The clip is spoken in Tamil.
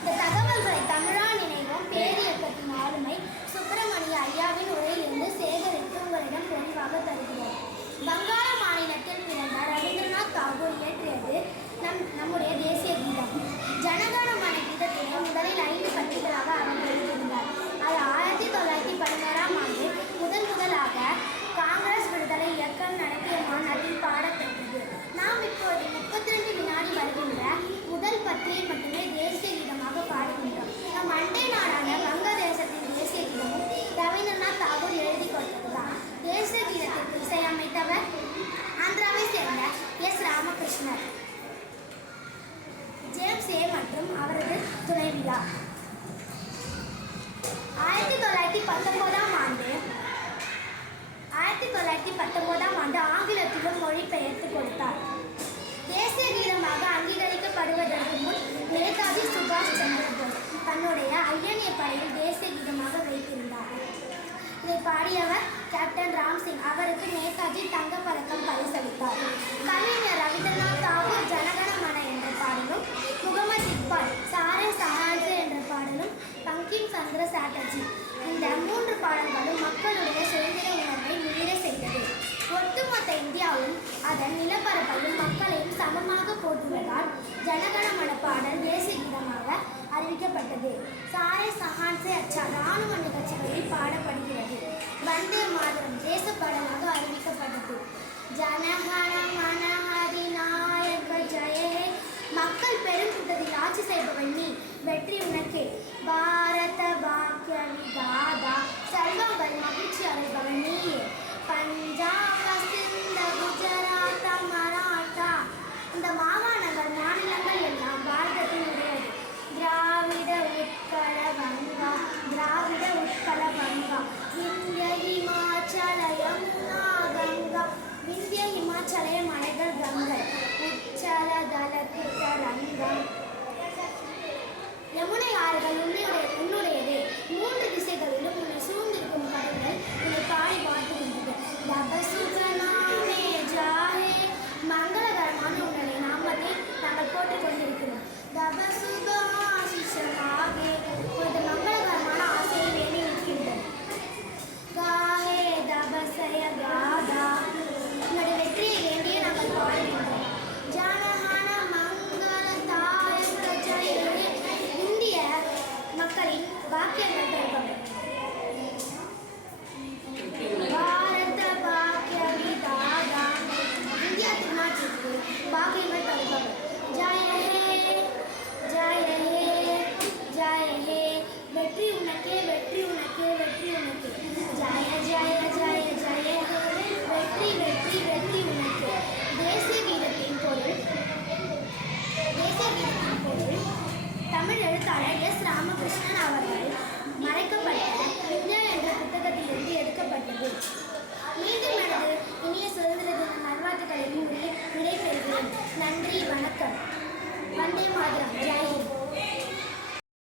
இந்த தகவல்களை தமிழா நினைவும் பேரியக்கம் பத்தொன்பதாம் ஆண்டு. ஆயிரத்தி தொள்ளாயிரத்தி பத்தொம்போதாம் ஆண்டு ஆங்கிலத்திலும் மொழிபெயர்த்து கொடுத்தார். தேசிய கீதமாக அங்கீகரிக்கப்படுவதற்கு முன் நேதாஜி சுபாஷ் சந்திர போஸ் தன்னுடைய ஐஎன்ஏ படையில் தேசிய கீதமாக வைத்திருந்தார். இதை பாடியவர் கேப்டன் ராம்சிங். அவருக்கு நேதாஜி அதன் நிலப்பரப்பையும் மக்களையும் சமமாக போற்றுவதால் ஜனகணமன பாடல் தேசிய Hallelujah. நன்றி வணக்கம். வந்தே மாதிரம். ஜெய்ஹிந்த்